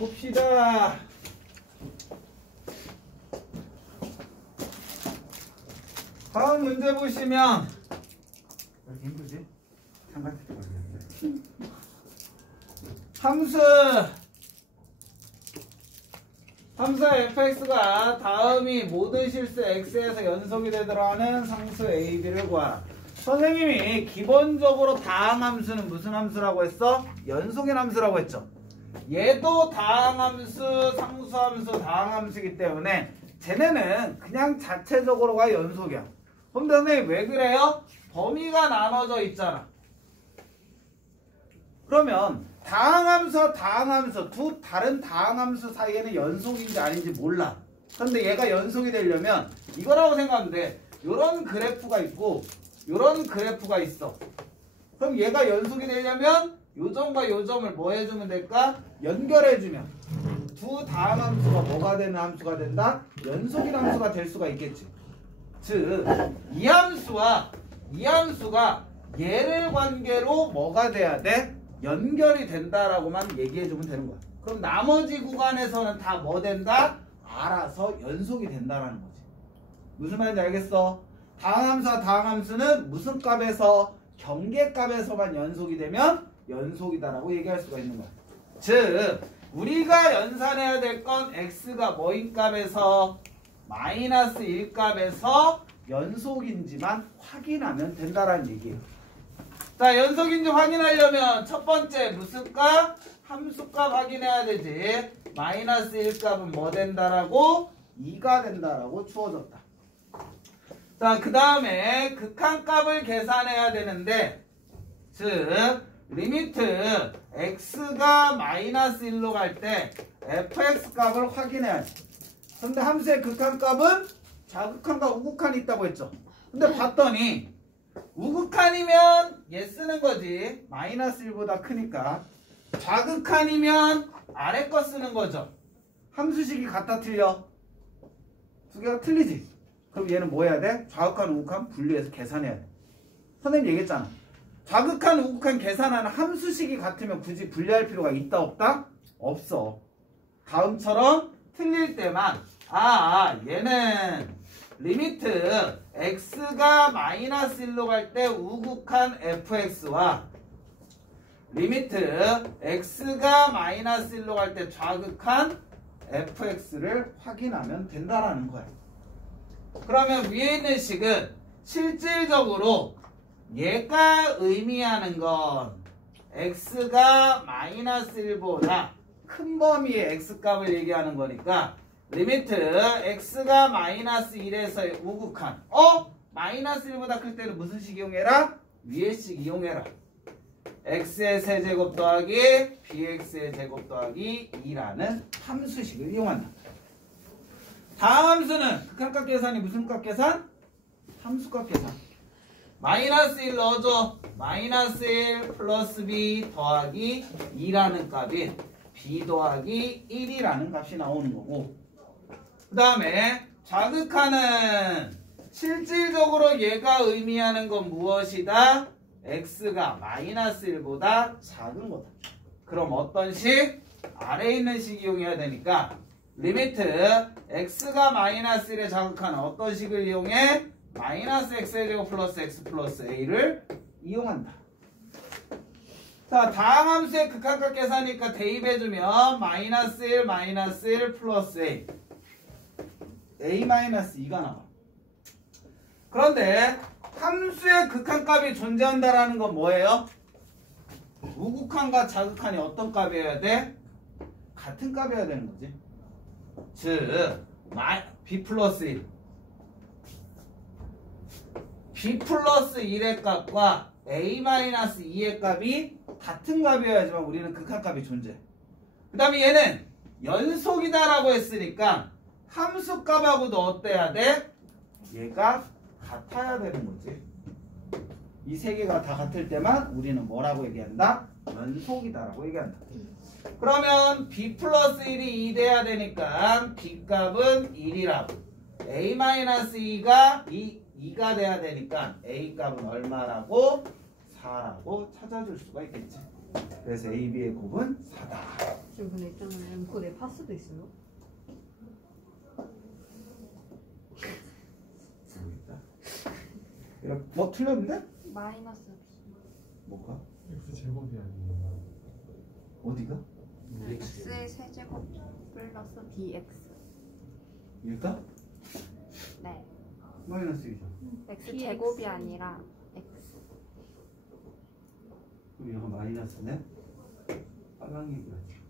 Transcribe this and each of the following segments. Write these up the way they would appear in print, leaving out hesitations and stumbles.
봅시다. 다음 문제 보시면 이렇게 힘들지? 잠깐 걸리는데. 함수 fx가 다음이 모든 실수 x에서 연속이 되도록 하는 상수 a, b를 구하라. 선생님이 기본적으로 다항함수는 무슨 함수라고 했어? 연속인 함수라고 했죠. 얘도 다항함수, 상수함수, 다항함수이기 때문에 쟤네는 그냥 자체적으로가 연속이야. 그럼 선생님 왜 그래요? 범위가 나눠져 있잖아. 그러면 다항함수와 다항함수, 두 다른 다항함수 사이에는 연속인지 아닌지 몰라. 그런데 얘가 연속이 되려면 이거라고 생각하면 돼. 요런 그래프가 있고 요런 그래프가 있어. 그럼 얘가 연속이 되려면 요 점과 요 점을 뭐 해주면 될까? 연결해주면 두 다항함수가 뭐가 되는 함수가 된다? 연속인 함수가 될 수가 있겠지. 즉, 이 함수와 이 함수가 얘를 관계로 뭐가 돼야 돼? 연결이 된다라고만 얘기해주면 되는 거야. 그럼 나머지 구간에서는 다 뭐 된다? 알아서 연속이 된다라는 거지. 무슨 말인지 알겠어? 다항함수와 다항함수는 무슨 값에서? 경계값에서만 연속이 되면 연속이다라고 얘기할 수가 있는 거야. 즉, 우리가 연산해야 될 건 x가 뭐인 값에서 마이너스 1 값에서 연속인지만 확인하면 된다라는 얘기예요. 자, 연속인지 확인하려면 첫 번째 무슨 값? 함수값 확인해야 되지. 마이너스 1 값은 뭐 된다라고? 2가 된다라고 주어졌다. 자, 그 다음에 극한값을 계산해야 되는데, 즉 리미트 x가 마이너스 1로 갈 때 fx 값을 확인해야 돼. 근데 함수의 극한값은 좌극한과 우극한이 있다고 했죠. 근데 봤더니 우극한이면 얘 쓰는 거지. 마이너스 1보다 크니까. 좌극한이면 아래 거 쓰는 거죠. 함수식이 같아 틀려? 두 개가 틀리지. 그럼 얘는 뭐 해야 돼? 좌극한 우극한 분리해서 계산해야 돼. 선생님 얘기했잖아. 좌극한 우극한 계산하는 함수식이 같으면 굳이 분리할 필요가 있다 없다? 없어. 다음처럼 틀릴 때만 얘는 리미트 x가 마이너스 1로 갈 때 우극한 fx와 리미트 x가 마이너스 1로 갈 때 좌극한 fx를 확인하면 된다라는 거야. 그러면 위에 있는 식은 실질적으로 얘가 의미하는 건 x가 마이너스 1보다 큰 범위의 x값을 얘기하는 거니까 리미트 x가 마이너스 1에서의 우극한 마이너스 1보다 클 때는 무슨 식 이용해라? 위의 식 이용해라. x의 세제곱 더하기 bx의 제곱 더하기 2라는 함수식을 이용한다. 다음 함수는 극한값 계산이 무슨 값 계산? 함수값 계산. 마이너스 1 넣어줘. 마이너스 1 플러스 b 더하기 2라는 값인 b 더하기 1이라는 값이 나오는 거고, 그 다음에 좌극한은 실질적으로 얘가 의미하는 건 무엇이다? x가 마이너스 1보다 작은 거다. 그럼 어떤 식? 아래에 있는 식 이용해야 되니까 리미트 x가 마이너스 1에 자극하는 어떤 식을 이용해? 마이너스 x의 제곱 플러스 x 플러스 a를 이용한다. 자, 다항함수의 극한값 계산이니까 대입해주면 마이너스 1 마이너스 1 플러스 a 마이너스 2가 나와. 그런데 함수의 극한값이 존재한다라는 건 뭐예요? 우극한과 자극한이 어떤 값이어야 돼? 같은 값이어야 되는 거지. 즉 b 플러스 1 b 플러스 1의 값과 a 마이너스 2의 값이 같은 값이어야지만 우리는 극한값이 존재해. 그 다음에 얘는 연속이다라고 했으니까 함수값하고도 어때야 돼? 얘가 같아야 되는 거지. 이 세 개가 다 같을 때만 우리는 뭐라고 얘기한다? 연속이다라고 얘기한다. 그러면 b 플러스 1이 2 돼야 되니까 b 값은 1이라고, a 마이너스 2가 2가 돼야 되니까 a 값은 얼마라고? 4라고 찾아줄 수가 있겠지. 그래서 AB의 곱은 4다. 지금 근데 있잖아요. 그거 파스도 있어요? 이렇게 뭐 틀렸는데? 마이너스 뭐가? x 제곱이 아니에요. 어디가? x의 세제곱 플러스 bx. 일까? 네. 마이너스 2죠. x 제곱이 아니라 x. 그럼 이거 마이너스네? 빨강이 그렇지.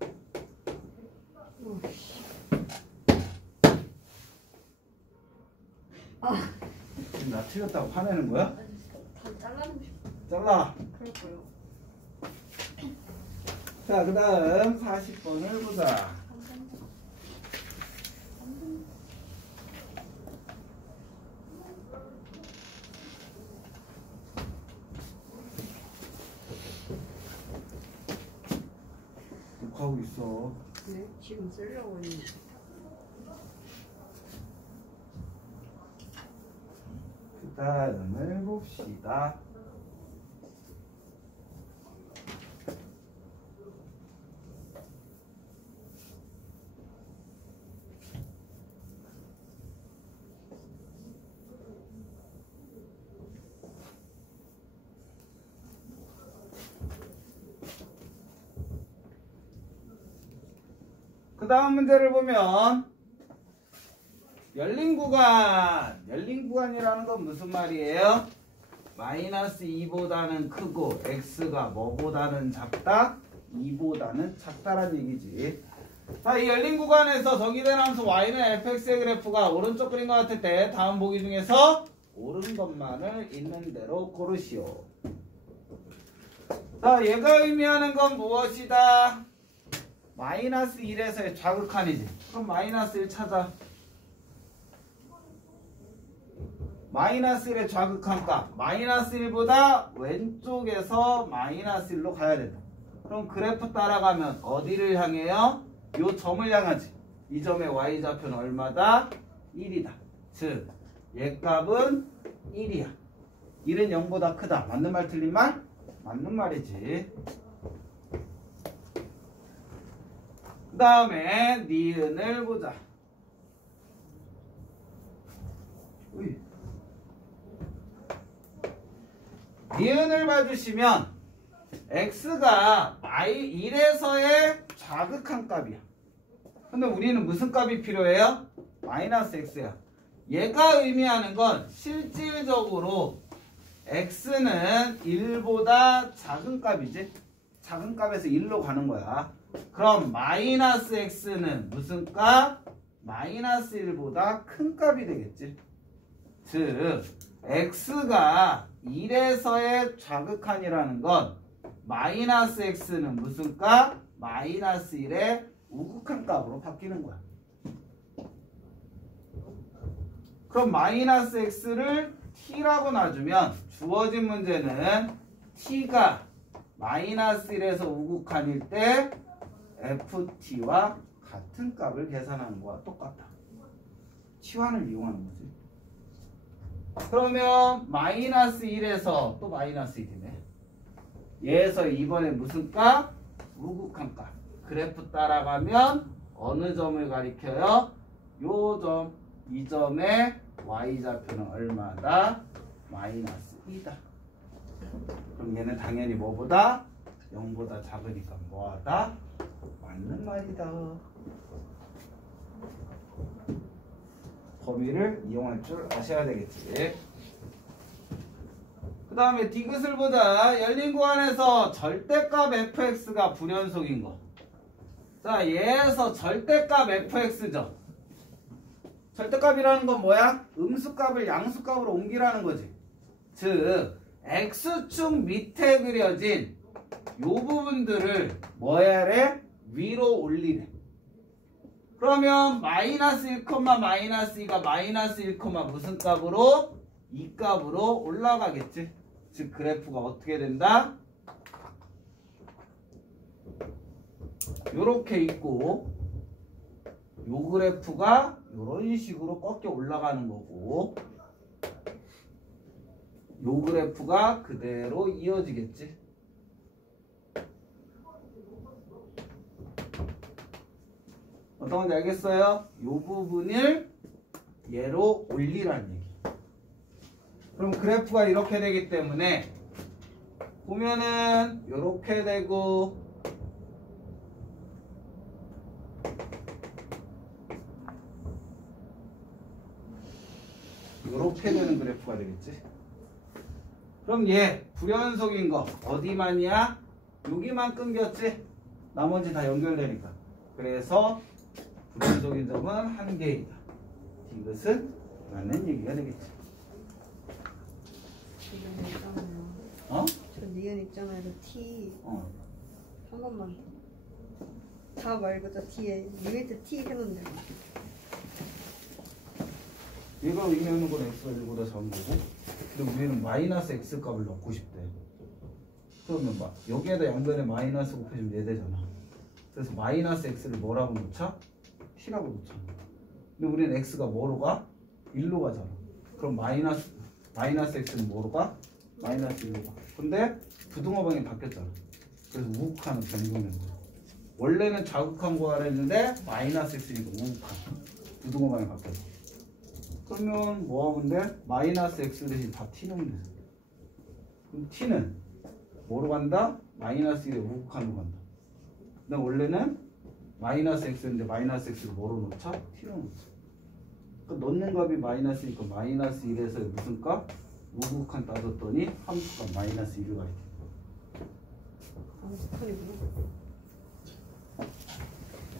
지금 나 틀렸다고 화내는 거야? 다 잘라내고 싶어. 잘라. 그럴 거예요. 자, 그 다음 40번을 보자. 욕하고 있어. 네, 지금 쓰려고 했는데. 그 다음을 봅시다. 그 다음 문제를 보면 열린 구간이라는 건 무슨 말이에요? 마이너스 2보다는 크고 x가 뭐보다는 작다? 2보다는 작다란 얘기지. 자, 이 열린 구간에서 정의된 함수 y는 fx의 그래프가 오른쪽 그린 것 같을 때 다음 보기 중에서 옳은 것만을 있는 대로 고르시오. 자, 얘가 의미하는 건 무엇이다? 마이너스 1에서의 좌극한이지. 그럼 마이너스 1 찾아. 마이너스 1의 좌극한 값. 마이너스 1보다 왼쪽에서 마이너스 1로 가야 된다. 그럼 그래프 따라가면 어디를 향해요? 요 점을 향하지. 이 점의 y좌표는 얼마다? 1이다. 즉, 얘 값은 1이야. 1은 0보다 크다. 맞는 말 틀린 말? 맞는 말이지. 그 다음에 니은을 보자. 니은을 봐주시면 x가 1에서의 좌극한 값이야. 근데 우리는 무슨 값이 필요해요? 마이너스 x야. 얘가 의미하는 건 실질적으로 x는 1보다 작은 값이지. 작은 값에서 1로 가는 거야. 그럼 마이너스 x는 무슨 값? 마이너스 1보다 큰 값이 되겠지. 즉 x가 1에서의 좌극한이라는 건 마이너스 x는 무슨 값? 마이너스 1의 우극한 값으로 바뀌는 거야. 그럼 마이너스 x를 t라고 놔주면 주어진 문제는 t가 마이너스 1에서 우극한일 때 ft와 같은 값을 계산하는 거와 똑같다. 치환을 이용하는 거지. 그러면 마이너스 1에서 또 마이너스 1이네. 얘에서 이번에 무슨 값? 우극한 값. 그래프 따라가면 어느 점을 가리켜요? 요 점, 이 점의 y좌표는 얼마다? 마이너스 2다. 그럼 얘는 당연히 뭐보다? 0보다 작으니까 뭐하다? 맞는 말이다. 범위를 이용할 줄 아셔야 되겠지. 그 다음에 디귿을 보자. 열린 구간에서 절대값 fx가 불연속인 거. 자, 얘에서 절대값 fx죠. 절대값이라는 건 뭐야? 음수값을 양수값으로 옮기라는 거지. 즉 x축 밑에 그려진 요 부분들을 뭐 해야래? 위로 올리래. 그러면 마이너스 1, 마이너스 2가 마이너스 1, 무슨 값으로? 2 값으로 올라가겠지. 즉 그래프가 어떻게 된다? 요렇게 있고 요 그래프가 요런 식으로 꺾여 올라가는 거고 요 그래프가 그대로 이어지겠지. 어떤 건지 알겠어요? 이 부분을 얘로 올리라는 얘기. 그럼 그래프가 이렇게 되기 때문에 보면은 이렇게 되고 이렇게 되는 그래프가 되겠지. 그럼 얘 불연속인 거 어디만이야? 여기만 끊겼지? 나머지 다 연결되니까. 그래서 불연속인 점은 한 개이다. 이것은 라는 얘기가 되겠지. 지금 있잖아요. 어? 저 니은 있잖아요. 저 T 어. 한 번만. 다 말고 저 T에 리미트 T 해놓는데. 얘가 의미하는 건 x가 1보다 작은 거고, 근데 우리는 마이너스 x 값을 넣고 싶대. 그러면 막 여기에다 양변에 마이너스 곱해주면 얘 되잖아. 그래서 마이너스 x를 뭐라고 놓자? t라고 놓잖아. 근데 우리는 x가 뭐로 가? 1로 가잖아. 그럼 마이너스 x는 뭐로 가? 마이너스 1로 가. 근데 부등호 방향이 바뀌었잖아. 그래서 우극한은 변동된 거야. 원래는 자극한 거라 했는데 마이너스 x니까 우극한. 부등호 방향이 바뀌었어. 그러면 뭐 하면 돼? 마이너스 x 대신 다 t 넣으면 돼. 그럼 t는 뭐로 간다? 마이너스 1에 우극한으로 간다. 근데 원래는 마이너스 x인데 마이너스 x를 뭐로 넣자? t로 넣자. 그러니까 넣는 값이 마이너스니까 마이너스 1에서 무슨 값? 우극한 따졌더니 함수값 마이너스 1을 가야 돼. 스턴이구나.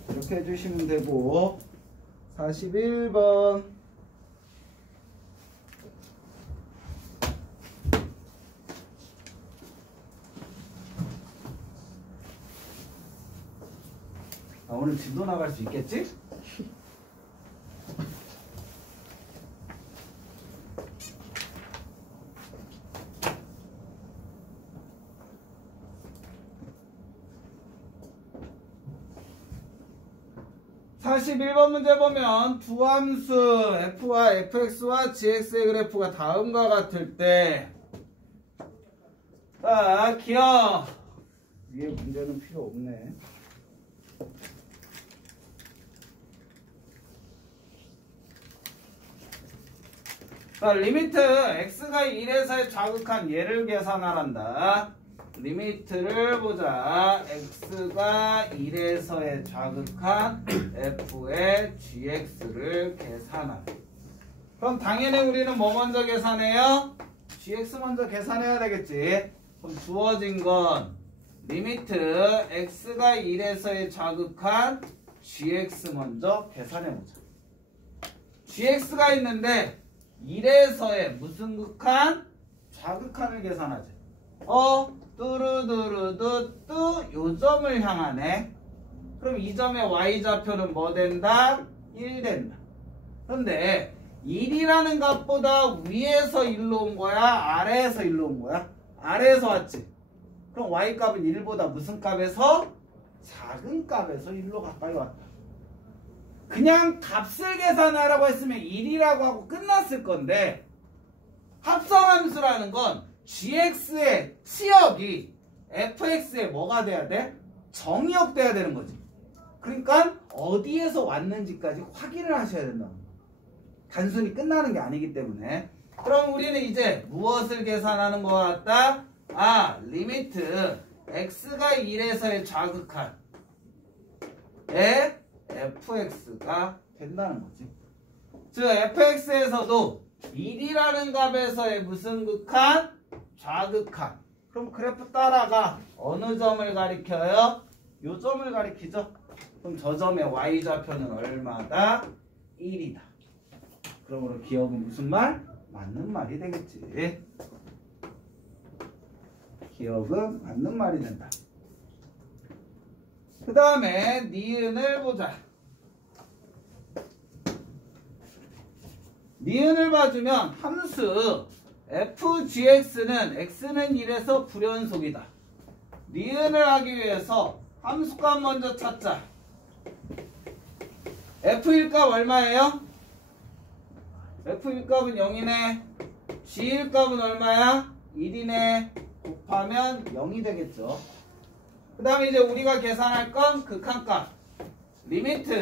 이렇게 해주시면 되고 41번 오늘 진도 나갈 수 있겠지? (41번) 문제 보면 두 함수 f와 fx와 gx의 그래프가 다음과 같을 때 자, 기억 위에 문제는 필요 없네. 자, 리미트 x가 1에서의 자극한 얘를 계산하란다. 리미트를 보자. x가 1에서의 자극한 f의 gx를 계산하라. 그럼 당연히 우리는 뭐 먼저 계산해요? gx 먼저 계산해야 되겠지. 그럼 주어진 건 리미트 x가 1에서의 자극한 gx 먼저 계산해보자. gx가 있는데 1에서의 무슨 극한? 자극한을 계산하지. 뚜루두루두뚜 요 점을 향하네. 그럼 이 점의 y좌표는 뭐 된다? 1 된다. 그런데 1이라는 값보다 위에서 1로 온 거야? 아래에서 1로 온 거야? 아래에서 왔지. 그럼 y값은 1보다 무슨 값에서? 작은 값에서 1로 가까이 왔다. 그냥 값을 계산하라고 했으면 1이라고 하고 끝났을 건데 합성함수라는 건 gx의 치역이 fx에 뭐가 돼야 돼? 정의역 돼야 되는 거지. 그러니까 어디에서 왔는지까지 확인을 하셔야 된다. 단순히 끝나는 게 아니기 때문에. 그럼 우리는 이제 무엇을 계산하는 것 같다? 리미트 x가 1에서의 자극한 fx가 된다는 거지. 즉 fx에서도 1이라는 값에서의 무슨 극한? 좌극한. 그럼 그래프 따라가. 어느 점을 가리켜요? 요 점을 가리키죠. 그럼 저 점의 y좌표는 얼마다? 1이다. 그러므로 기억은 무슨 말? 맞는 말이 되겠지. 기억은 맞는 말이 된다. 그 다음에 니은을 보자. 니은을 봐주면 함수 fgx는 x는 1에서 불연속이다. 니은을 하기 위해서 함수값 먼저 찾자. f1값 얼마예요? f1값은 0이네. g1값은 얼마야? 1이네. 곱하면 0이 되겠죠. 그 다음에 이제 우리가 계산할 건 극한값 리미트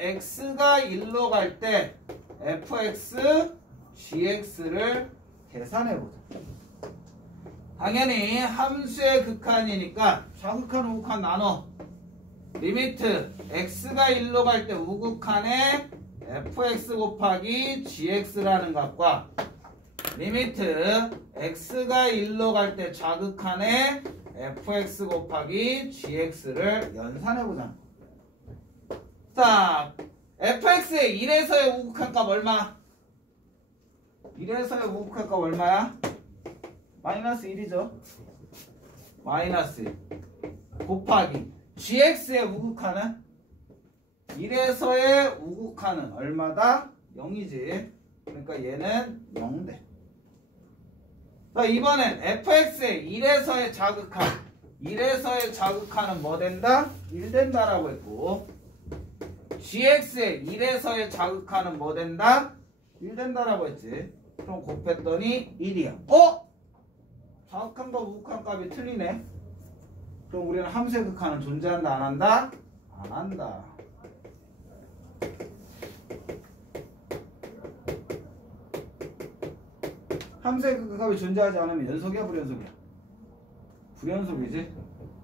x가 1로 갈 때 fx, gx를 계산해보자. 당연히 함수의 극한이니까 좌극한 우극한 나눠. 리미트 x가 1로 갈 때 우극한에 fx 곱하기 gx라는 값과 리미트 x가 1로 갈 때 좌극한에 fx 곱하기 gx를 연산해보자. 자, fx의 1에서의 우극한 값 얼마? 1에서의 우극한 값 얼마야? 마이너스 1이죠. 마이너스 1 곱하기 gx의 우극한은 1에서의 우극한은 얼마다? 0이지. 그러니까 얘는 0돼. 자, 이번엔 fx의 1에서의 자극한 1에서의 자극한은 뭐 된다? 1 된다라고 했고 gx의 1에서의 자극한은 뭐 된다? 1 된다라고 했지. 그럼 곱했더니 1이야. 자극한과 우극한 값이 틀리네. 그럼 우리는 함수의 극한은 존재한다 안 한다? 안 한다. 함수의 극한이 존재하지 않으면 연속이야 불연속이야? 불연속이지.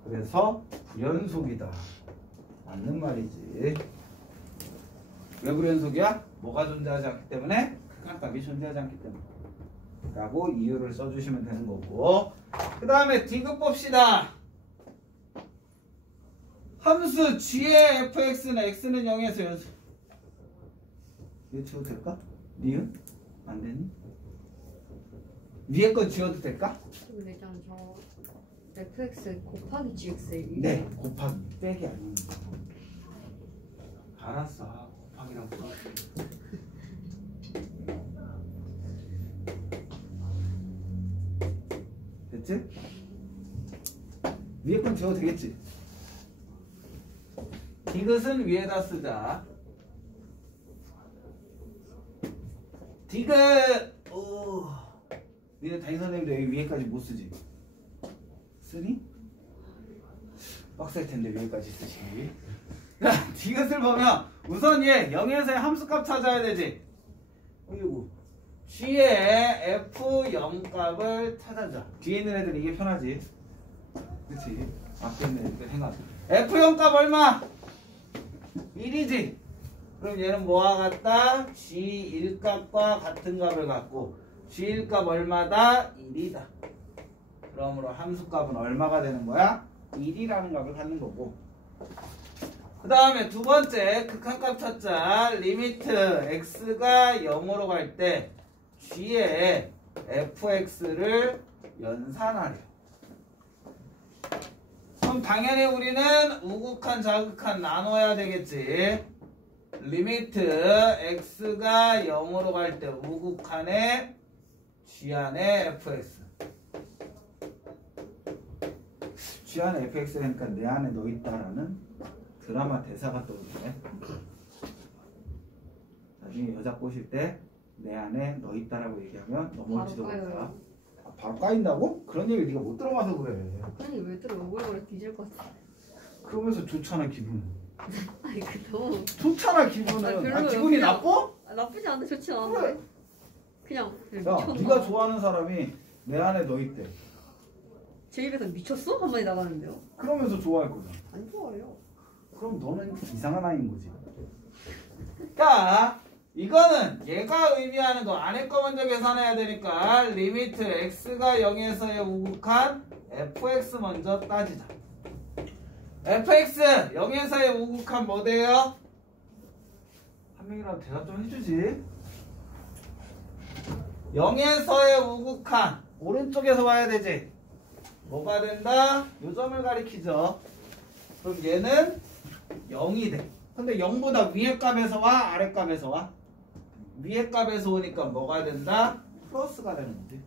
그래서 불연속이다. 맞는 말이지. 왜 불연속이야? 뭐가 존재하지 않기 때문에? 극한값이 존재하지 않기 때문에 라고 이유를 써주시면 되는 거고, 그 다음에 디귿 봅시다. 함수 g의 fx는 x는 0에서 연속. 이거 지워도 될까? 니은? 안 되니? 위에 건 지워도 될까? 근데 일단 저 fx 곱하기 gx예요. 네, 곱하기 빼기 아닙니다. 알았어, 곱하기라고 써. 됐지? 위에 건 지워도 되겠지? 디귿은 위에다 쓰자. 디귿! 니네 담임선생님도 여기 위에까지 못 쓰지? 쓰니? 빡셀 텐데 위에까지 쓰시기. 디귿을 보면 우선 얘 0에서의 함수값 찾아야 되지. 어이구. g의 f0 값을 찾아자. 뒤에 있는 애들은 이게 편하지. 그치? 앞에 있는 애들 생각. f0 값 얼마? 1이지. 그럼 얘는 뭐와 같다? g1 값과 같은 값을 갖고 g1 값 얼마다? 1이다. 그러므로 함수 값은 얼마가 되는 거야? 1이라는 값을 갖는 거고. 그 다음에 두 번째 극한값 찾자. 리미트 x가 0으로 갈 때 g의 fx를 연산하래. 그럼 당연히 우리는 우극한 자극한 나눠야 되겠지. 리미트 x가 0으로 갈 때 우극한에 g 안에 fx. g 안에 fx라니까 내 안에 너 있다라는 드라마 대사가 떠오르네. 나중에 여자 꼬실 때 내 안에 너 있다라고 얘기하면 넘어올지도 모르겠다. 바로 까인다고? 그런 얘기를 네가 못 들어봐서 그래. 아니 왜 들어? 오글오글 뒤질 것 같아. 그러면서 좋잖아 기분. 아니 그 너무 좋잖아 기분은. 아, 별로예요. 기분이 그냥- 나빠? 나쁘지 않은데 좋지 않은데. 그래. 그냥 야, 미쳤나? 네가 좋아하는 사람이 내 안에 너 있대. 제 입에서 미쳤어? 한 마디 나가는데요. 그러면서 좋아할 거잖아. 안 좋아해요. 그럼 너는 이상한 아이인 거지. 그러니까 이거는 얘가 의미하는 거 안에 거 먼저 계산해야 되니까 리미트 x가 0에서의 우극한 fx 먼저 따지자. fx 0에서의 우극한 뭐 돼요? 한 명이라도 대답 좀 해주지. 0에서의 우극한 오른쪽에서 와야 되지. 뭐가 된다? 요 점을 가리키죠. 그럼 얘는 0이 돼. 근데 0보다 위에 값에서 와? 아래 값에서 와? 위에 값에서 오니까 뭐가 된다? 플러스가 되는 거지.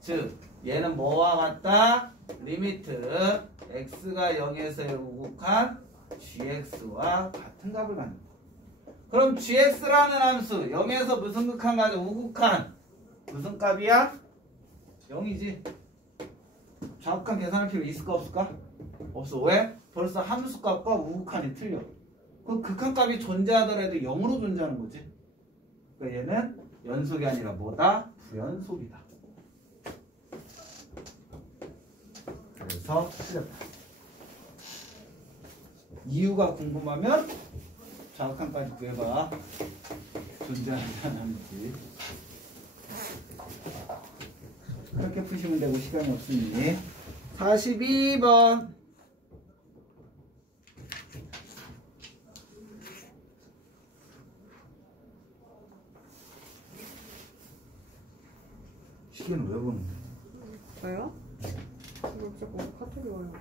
즉 얘는 뭐와 같다? 리미트 x가 0에서의 우극한 gx와 같은 값을 갖는 거야. 그럼 gx라는 함수 0에서 무슨 극한 가져? 우극한 무슨 값이야? 0이지. 좌극한 계산할 필요 있을까 없을까? 없어. 왜? 벌써 함수값과 우극한이 틀려. 그 극한값이 존재하더라도 0으로 존재하는 거지. 그러니까 얘는 연속이 아니라 뭐다? 부연속이다. 그래서 틀렸다. 이유가 궁금하면 자극한까지 구해봐. 존재하는지 안 하는지. 그렇게 푸시면 되고 시간이 없으니 42번 시계는 왜 보는데? 저요? 이거 자꾸 카톡이 와요.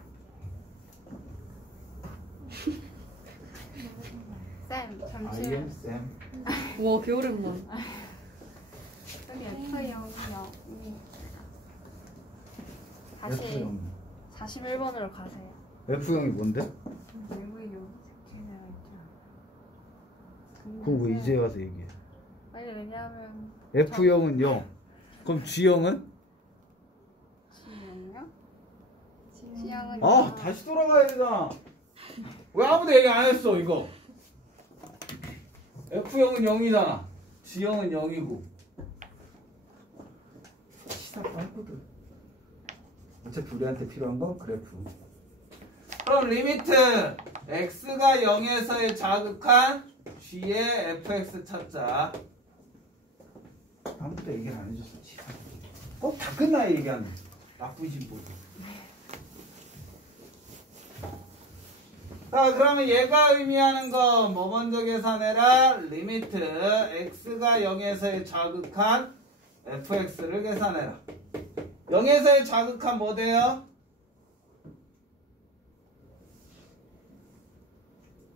쌤 I 잠시만. am Sam. 와, 개오랜만. 여기 F0이요. 다시 41번으로 가세요. F형이 뭔데? F요. 그럼 왜 이제 와서 얘기해? 아니 왜냐하면 F형은 0. 그럼 G형은? G형요? G형은 아 다시 돌아가야 되잖아. 왜 아무도 얘기 안 했어 이거? F형은 0이잖아. G형은 0이고. 시사도 했거든. 어차피 우리한테 필요한 건 그래프. 그럼 리미트 x가 0에서의 자극한 g의 fx 찾자. 아무도 얘기를 안 해줬어. 꼭 다 끝나야 얘기하는 나쁜 신보도. 자 그러면 얘가 의미하는 거 뭐 먼저 계산해라. 리미트 x가 0에서의 자극한 fx를 계산해라. 0에서의 자극한 뭐 돼요?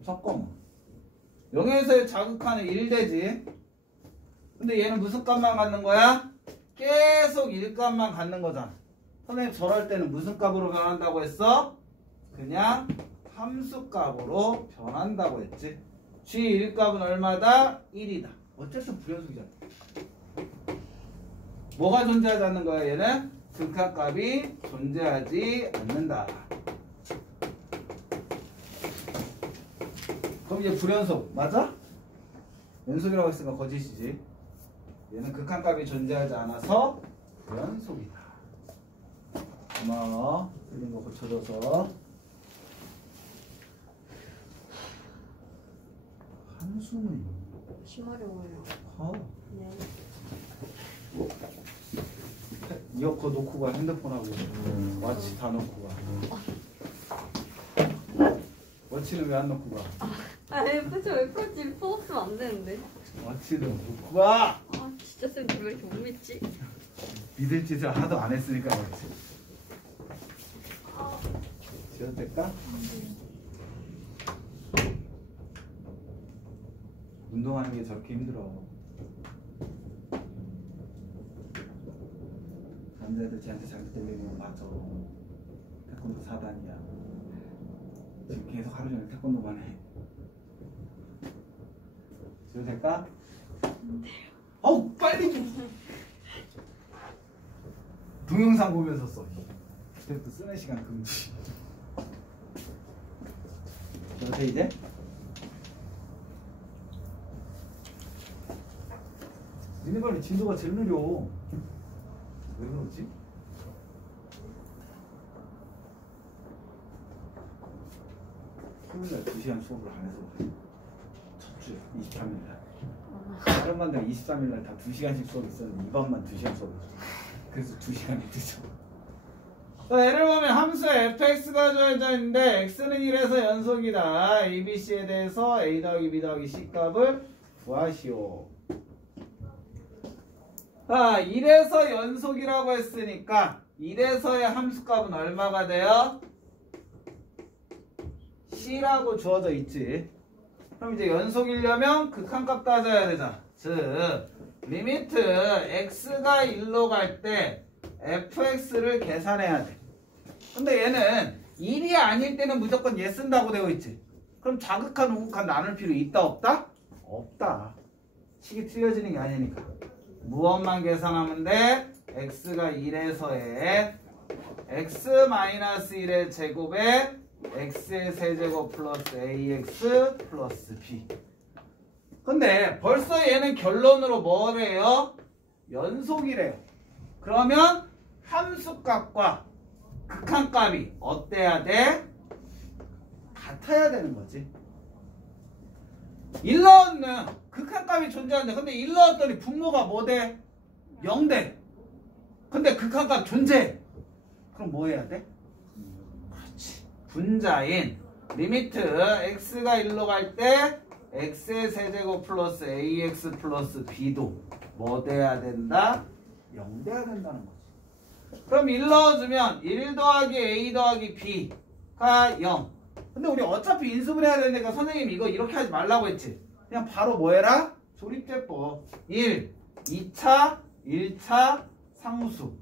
잠깐만. 0에서의 자극한은 1 되지. 근데 얘는 무슨 값만 갖는 거야? 계속 1값만 갖는 거잖아. 선생님 저럴 때는 무슨 값으로 변한다고 했어? 그냥 함수 값으로 변한다고 했지. g 1값은 얼마다? 1이다. 어쨌든 불연속이잖아. 뭐가 존재하지 않는 거야 얘는? 극한값이 존재하지 않는다. 그럼 이제 불연속 맞아? 연속이라고 했으니까 거짓이지. 얘는 극한값이 존재하지 않아서 불연속이다. 고마워. 틀린 거 고쳐줘서. 함수는 심하려워요. 네. 이어커 놓고 가. 핸드폰하고 와치 다 놓고 가. 워치는 왜 안 놓고 가? 아, F 없으면 안 되는데. 워치는 놓고 가! 아, 진짜 쌤 왜 이렇게 못 믿지? 믿을 짓을 하도 안 했으니까 그렇지. 지어도 될까? 운동하는 게 저렇게 힘들어. 남자애들 쟤한테 자기 때리면 맞아. 태권도 4단이야. 지금 계속 하루 종일 태권도만 해. 지어도 될까? 어우 빨리 좀. 동영상 보면서 써. 그때부터 쓰는 시간 금지. 어때 이제? 니네 반이 진도가 제일 느려. 왜 그러지? 토요일날 2시간 수업을 안 해서 첫 주에 23일날 다른 반들 23일날 다 2시간씩 수업 있었는데 이 반만 2시간 수업이었어. 그래서 2시간이 늦어. 자, 예를 보면 함수에 fx가 주어져 있는데 x는 1에서 연속이다. abc에 대해서 a 더하기 b 더하기 c 값을 구하시오. 자, 1에서 연속이라고 했으니까 1에서의 함수값은 얼마가 돼요? c라고 주어져 있지. 그럼 이제 연속이려면 극한값 따져야 되잖아. 즉 리미트 x가 1로 갈 때 fx를 계산해야 돼. 근데 얘는 1이 아닐 때는 무조건 얘 쓴다고 되어 있지. 그럼 자극한 우극한 나눌 필요 있다 없다? 없다. 식이 틀려지는 게 아니니까. 무엇만 계산하면 돼? x가 1에서의 x-1의 제곱에 x의 세제곱 플러스 ax 플러스 b. 근데 벌써 얘는 결론으로 뭐래요? 연속이래요. 그러면 함수값과 극한값이 어때야 돼? 같아야 되는 거지. 1 넣었는 극한값이 존재하는데 근데 1 넣었더니 분모가 뭐 돼? 0돼. 근데 극한값 존재해. 그럼 뭐 해야 돼? 그렇지. 분자인 리미트 x가 1로 갈 때 x의 세제곱 플러스 ax 플러스 b도 뭐 돼야 된다? 0 돼야 된다는 거지. 그럼 1 넣어주면 1 더하기 a 더하기 b가 0. 근데 우리 어차피 인수분 해야 되니까 선생님이 이거 이렇게 하지 말라고 했지. 그냥 바로 뭐 해라? 조립제법 1, 2차, 1차 상수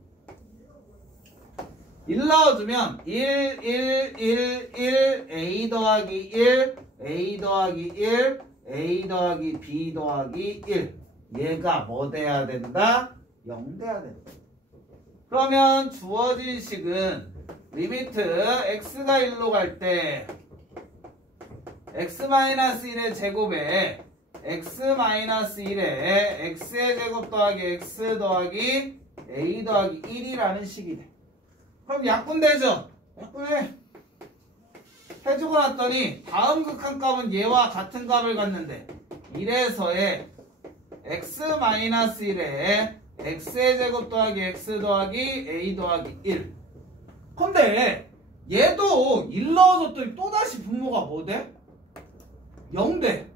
1 넣어주면 1, 1, 1, 1, a 더하기 1, a 더하기 1, a 더하기 b 더하기 1. 얘가 뭐 돼야 된다? 0 돼야 된다. 그러면 주어진 식은 리미트 x가 1로 갈 때 x-1의 제곱에 x-1에 x의 제곱 더하기 x 더하기 a 더하기 1이라는 식이 돼. 그럼 약분되죠? 약분해. 해주고 났더니 다음 극한값은 얘와 같은 값을 갖는데 1에서의 x-1에 x의 제곱 더하기 x 더하기 a 더하기 1. 근데 얘도 1 넣어줬더니 또다시 분모가 뭐 돼? 0 돼.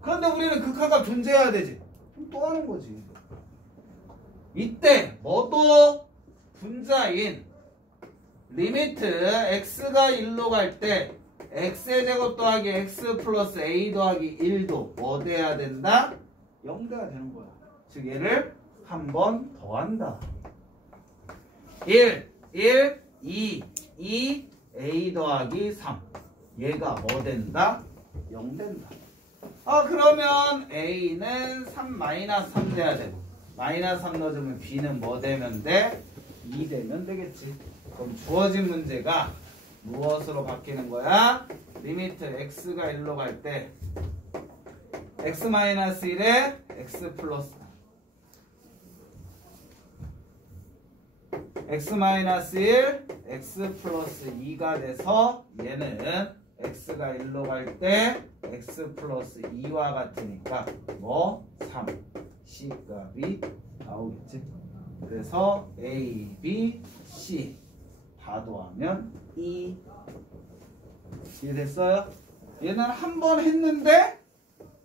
그런데 우리는 극한값 존재해야 되지. 그럼 또 하는 거지. 이때 뭐도 분자인 리미트 x가 1로 갈 때 x의 제곱 더하기 x 플러스 a 더하기 1도 뭐 돼야 된다? 0 돼야 되는 거야. 즉 얘를 한 번 더 한다. 1, 1, 2, 2, a 더하기 3. 얘가 뭐 된다? 0 된다. 그러면 a는 3 마이너스 3 돼야 되고 마이너스 3 넣어주면 b는 뭐 되면 돼? 2 되면 되겠지. 그럼 주어진 문제가 무엇으로 바뀌는 거야? 리미트 x가 1로 갈 때 x-1에 x 플러스 x-1 x 플러스 2가 돼서 얘는 x가 1로 갈 때 x 플러스 2와 같으니까 뭐 3 c값이 나오겠지. 그래서 a, b, c 다 더하면 2. 이해됐어요? 얘는 한 번 했는데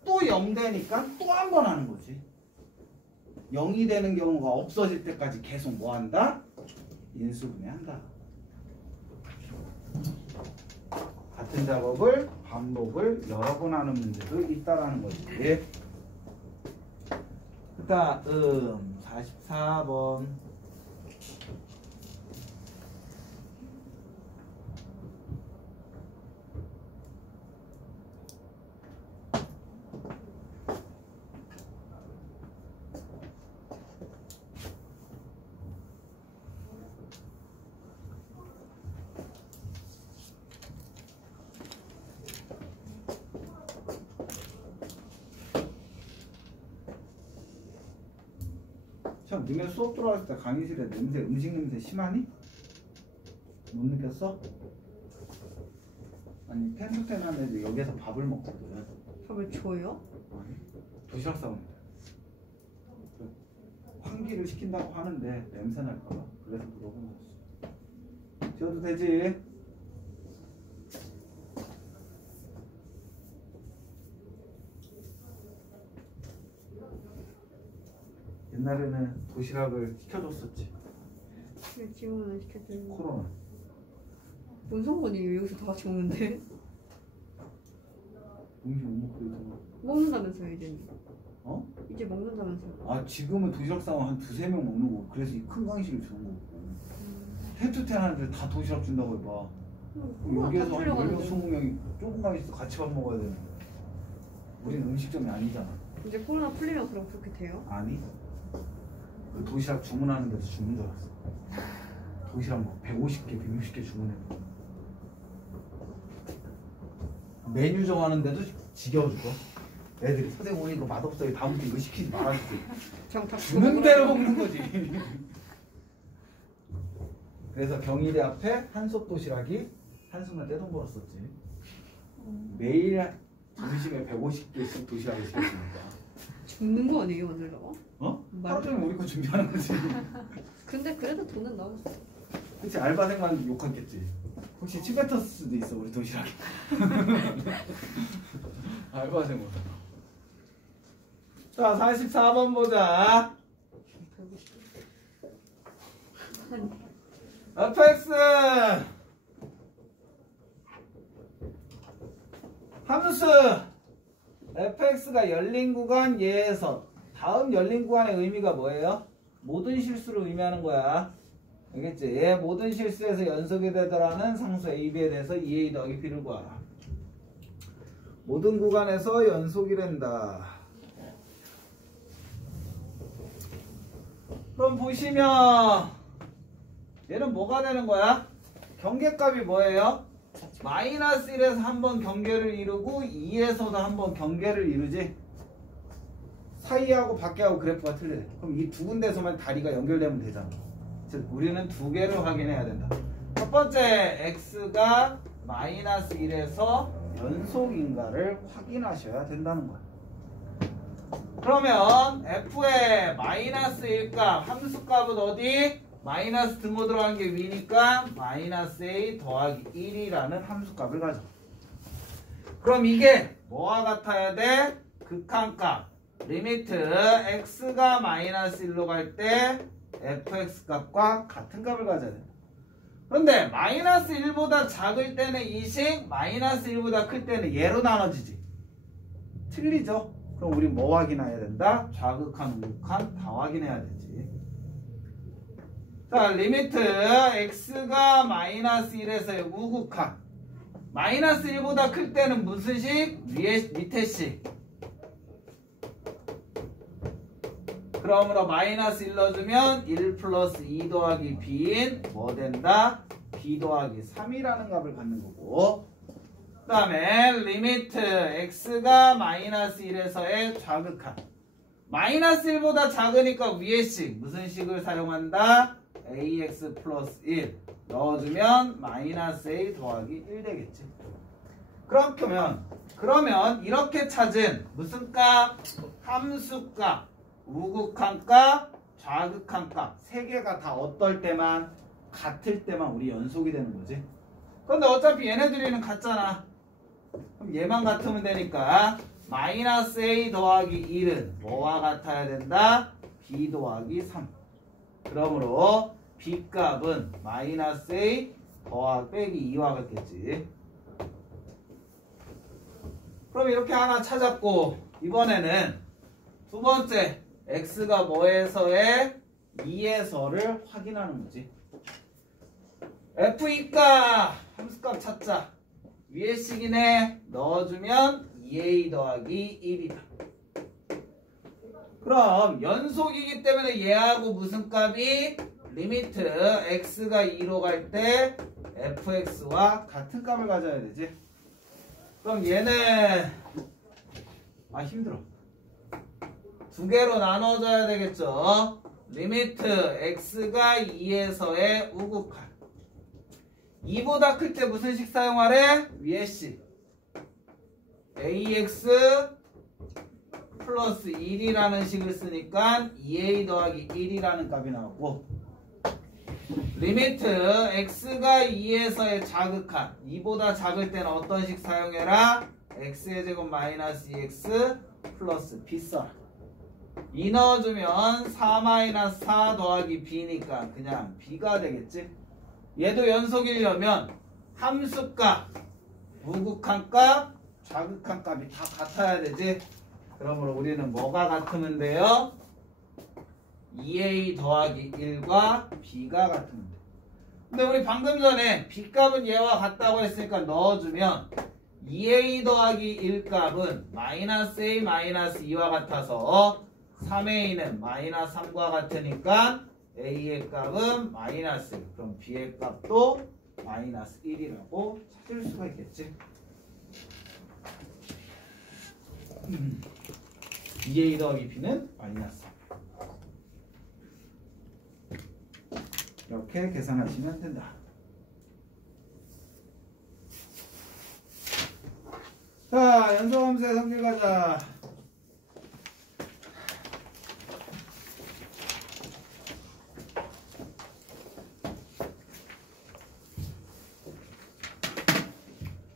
또 0 되니까 또 한 번 하는 거지. 0이 되는 경우가 없어질 때까지 계속 뭐 한다? 인수분해한다. 같은 작업을 반복을 여러 번 하는 문제도 있다라는 거지. 그 다음 44번. 참, 니네 수업 들어왔을 때 강의실에 냄새, 음식 냄새 심하니? 못 느꼈어? 아니, 텐트텐 하는 애들 여기서 밥을 먹거든. 밥을 줘요? 아니, 도시락 싸우는데. 환기를 시킨다고 하는데 냄새 날까봐. 그래서 물어본 거지. 지워도 되지? 옛날에는 도시락을 시켜줬었지. 왜 지금은 시켜주는 거? 코로나. 뭔 상관이에요? 여기서 다 같이 먹는데? 음식 못 먹고 있잖아. 먹는다면서요 이제? 어? 이제 먹는다면서요? 아, 지금은 도시락 싸면 한 두세 명 먹는 거고. 그래서 이 큰 강의실을 주는 거고. 텐트텐 하는 애들 다 도시락 준다고 해봐. 그럼 여기에서 한 10명, 20명이 좁은 강의실에서 같이 밥 먹어야 되는 거야. 우린 음식점이 아니잖아. 이제 코로나 풀리면 그럼 그렇게 돼요? 아니. 그 도시락 주문하는 데서 주문 줄 알았어. 도시락 막 150개, 160개 주문해. 메뉴 정하는데도 지겨워 죽어. 애들이 선생님 오늘 이거 맛없어요. 다음부터 이거 시키지 말아주세요. 정탁 주는 대로 먹는 거지. 그래서 경희대 앞에 한솥 도시락이 한숨만 떼돈 벌었었지. 매일 점심에 150개씩 도시락을 시켰으니까. 죽는 거 아니에요 오늘 너? 어? 하루 종일 우리 거 준비하는 거지. 근데 그래도 돈은 나왔어. 그치, 알바생만 욕했겠지. 혹시 침 뱉었을 수도 있어 우리 도시락에. 알바생보다. 자, 44번 보자. fx 함수 fx가 열린 구간 예에서 다음 열린 구간의 의미가 뭐예요? 모든 실수를 의미하는 거야. 알겠지? 얘 모든 실수에서 연속이 되더라는 상수 a, b에 대해서 2a 더하기 b를 구하라. 모든 구간에서 연속이 된다. 그럼 보시면 얘는 뭐가 되는 거야? 경계값이 뭐예요? 마이너스 1에서 한번 경계를 이루고 2에서도 한번 경계를 이루지. 사이하고 밖에하고 그래프가 틀려. 그럼 이 두 군데서만 다리가 연결되면 되잖아. 즉 우리는 두 개를 확인해야 된다. 첫 번째 x가 마이너스 1에서 연속인가를 확인하셔야 된다는 거야. 그러면 f의 마이너스 1값 함수값은 어디? 마이너스 등호 들어간 게 위니까 마이너스 a 더하기 1이라는 함수값을 가져. 그럼 이게 뭐와 같아야 돼? 극한값 리미트 x가 마이너스 1로 갈 때 fx 값과 같은 값을 가져야 돼. 그런데 마이너스 1보다 작을 때는 이식, 마이너스 1보다 클 때는 얘로 나눠지지. 틀리죠? 그럼 우리 뭐 확인해야 된다? 좌극한, 우극한 다 확인해야 되지. 자, 리미트 x가 마이너스 1에서 우극한 마이너스 1보다 클 때는 무슨 식? 밑에 식. 그러므로 마이너스 1 넣어주면 1 플러스 2 더하기 b인 뭐 된다? b 더하기 3이라는 값을 갖는 거고, 그 다음에 리미트 x가 마이너스 1에서의 좌극한 마이너스 1보다 작으니까 위의 식 무슨 식을 사용한다? ax 플러스 1 넣어주면 마이너스 a 더하기 1 되겠지. 그러면 이렇게 찾은 무슨 값? 함수값, 우극한값, 좌극한값 세 개가 다 어떨 때만? 같을 때만 우리 연속이 되는 거지. 그런데 어차피 얘네들이는 같잖아. 그럼 얘만 같으면 되니까 마이너스 a 더하기 1은 뭐와 같아야 된다? b 더하기 3. 그러므로 b 값은 마이너스 a 더하기 빼기 2와 같겠지. 그럼 이렇게 하나 찾았고, 이번에는 두 번째 x가 뭐에서의 2에서를 확인하는 거지. f2값 함수값 찾자. 위의 식이네 넣어주면 2a 더하기 1이다. 그럼 연속이기 때문에 얘하고 무슨 값이? 리미트 x가 2로 갈 때 fx와 같은 값을 가져야 되지. 그럼 얘는 힘들어. 두 개로 나눠줘야 되겠죠. 리미트 x가 2에서의 우극한 2보다 클 때 무슨 식 사용하래? 위의 식 ax 플러스 1이라는 식을 쓰니까 2a 더하기 1이라는 값이 나오고, 리미트 x가 2에서의 좌극한 2보다 작을 때는 어떤 식 사용해라? x의 제곱 마이너스 2x 플러스 b 써라. 2 넣어주면 4-4 더하기 b니까 그냥 b가 되겠지. 얘도 연속이려면 함수값, 우극한값, 좌극한값이 다 같아야 되지. 그러므로 우리는 뭐가 같으면 돼요? 2a 더하기 1과 b가 같으면 돼. 근데 우리 방금 전에 b 값은 얘와 같다고 했으니까 넣어주면 2a 더하기 1 값은 마이너스 a 마이너스 2와 같아서 3a는 마이너스 3과 같으니까 a의 값은 마이너스 1. 그럼 b의 값도 마이너스 1이라고 찾을 수가 있겠지. 2a 더하기 b는 마이너스. 이렇게 계산하시면 된다. 자, 연소함수의 성질 가자.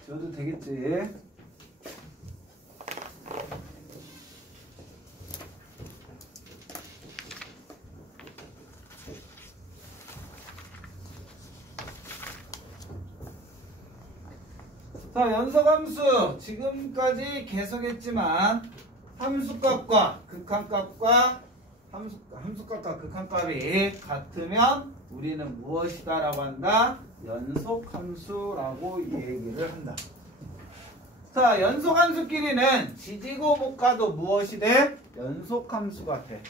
지워도 되겠지? 자, 연소함수 지금까지 계속했지만 함수값과 극한값과 함수값과 극한값이 같으면 우리는 무엇이다라고 한다? 연속함수라고 얘기를 한다. 자, 연속함수끼리는 지지고 볶아도 무엇이 돼? 연속함수가 돼.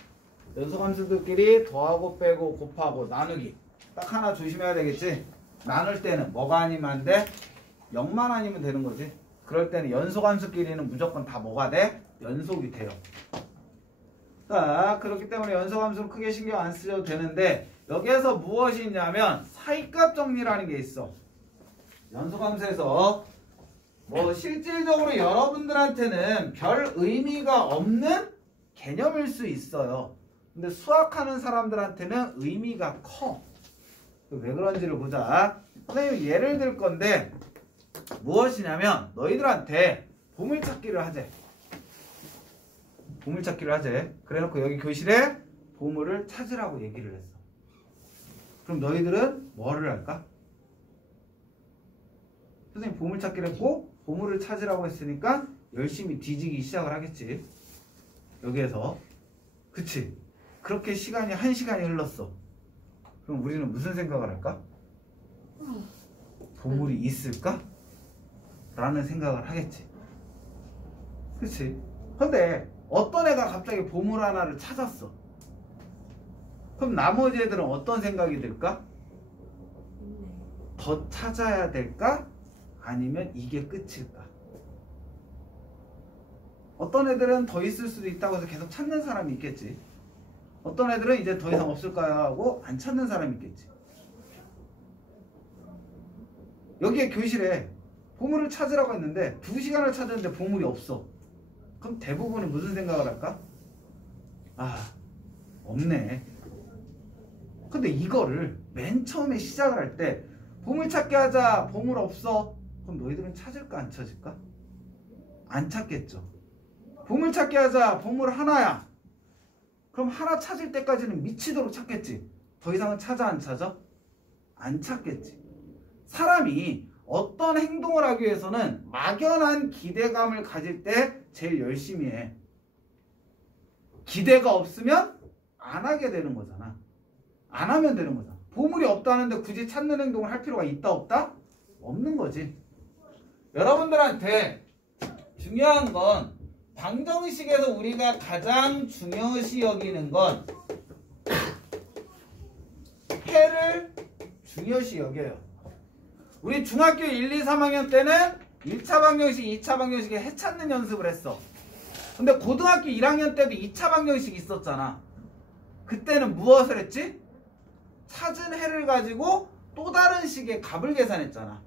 연속함수들끼리 더하고 빼고 곱하고 나누기. 딱 하나 조심해야 되겠지? 나눌 때는 뭐가 아니면 안 돼? 0만 아니면 되는 거지. 그럴 때는 연속함수끼리는 무조건 다 뭐가 돼? 연속이 돼요. 자, 그렇기 때문에 연속함수는 크게 신경 안 쓰셔도 되는데 여기에서 무엇이 있냐면 사이값 정리라는 게 있어. 연속함수에서 뭐 실질적으로 여러분들한테는 별 의미가 없는 개념일 수 있어요. 근데 수학하는 사람들한테는 의미가 커. 왜 그런지를 보자. 선생님 예를 들 건데 무엇이냐면 너희들한테 보물찾기를 하재. 보물찾기를 하재. 그래놓고 여기 교실에 보물을 찾으라고 얘기를 했어. 그럼 너희들은 뭐를 할까? 선생님 보물찾기를 했고 보물을 찾으라고 했으니까 열심히 뒤지기 시작을 하겠지. 여기에서. 그치? 그렇게 시간이 1시간이 흘렀어. 그럼 우리는 무슨 생각을 할까? 보물이 있을까? 라는 생각을 하겠지. 그치? 근데 어떤 애가 갑자기 보물 하나를 찾았어. 그럼 나머지 애들은 어떤 생각이 들까? 더 찾아야 될까? 아니면 이게 끝일까? 어떤 애들은 더 있을 수도 있다고 해서 계속 찾는 사람이 있겠지. 어떤 애들은 이제 더 이상 없을까요? 하고 안 찾는 사람이 있겠지. 여기에 교실에 보물을 찾으라고 했는데 2시간을 찾았는데 보물이 없어. 그럼 대부분은 무슨 생각을 할까? 아, 없네. 근데 이거를 맨 처음에 시작을 할 때 보물 찾기 하자, 보물 없어. 그럼 너희들은 찾을까 안 찾을까? 안 찾겠죠. 보물 찾기 하자, 보물 하나야. 그럼 하나 찾을 때까지는 미치도록 찾겠지. 더 이상은 찾아 안 찾아? 안 찾겠지. 사람이 어떤 행동을 하기 위해서는 막연한 기대감을 가질 때 제일 열심히 해. 기대가 없으면 안 하게 되는 거잖아. 안 하면 되는 거잖아. 보물이 없다는데 굳이 찾는 행동을 할 필요가 있다 없다? 없는 거지. 여러분들한테 중요한 건 방정식에서 우리가 가장 중요시 여기는 건 해를 중요시 여겨요. 우리 중학교 1, 2, 3학년 때는 1차 방정식, 2차 방정식에 해 찾는 연습을 했어. 근데 고등학교 1학년 때도 2차 방정식이 있었잖아. 그때는 무엇을 했지? 찾은 해를 가지고 또 다른 식의 값을 계산했잖아.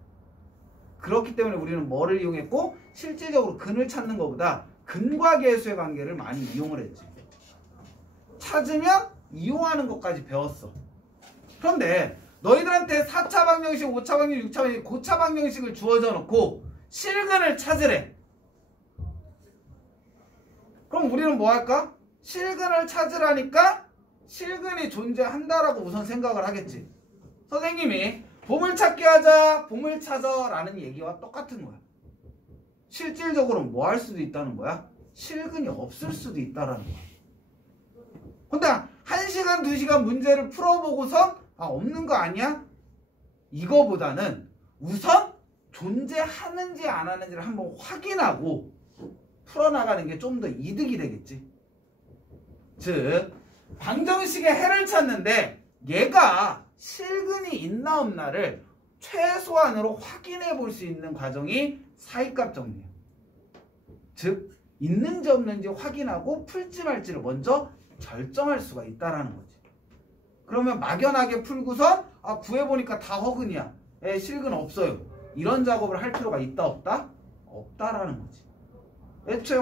그렇기 때문에 우리는 뭐를 이용했고 실질적으로 근을 찾는 것보다 근과 계수의 관계를 많이 이용을 했지. 찾으면 이용하는 것까지 배웠어. 그런데 너희들한테 4차 방정식, 5차 방정식, 6차 방정식, 고차 방정식을 주어져 놓고 실근을 찾으래. 그럼 우리는 뭐 할까? 실근을 찾으라니까 실근이 존재한다라고 우선 생각을 하겠지. 선생님이 보물찾기 하자, 보물 찾아 라는 얘기와 똑같은 거야. 실질적으로 뭐 할 수도 있다는 거야? 실근이 없을 수도 있다라는 거야. 근데 1시간, 2시간 문제를 풀어보고서 없는 거 아니야? 이거보다는 우선 존재하는지 안 하는지를 한번 확인하고 풀어나가는 게 좀 더 이득이 되겠지. 즉 방정식의 해를 찾는데 얘가 실근이 있나 없나를 최소한으로 확인해 볼 수 있는 과정이 사이값 정리예요. 즉 있는지 없는지 확인하고 풀지 말지를 먼저 결정할 수가 있다라는 거지. 그러면 막연하게 풀고선 구해보니까 다 허근이야. 실근 없어요. 이런 작업을 할 필요가 있다 없다? 없다라는 거지. 애초에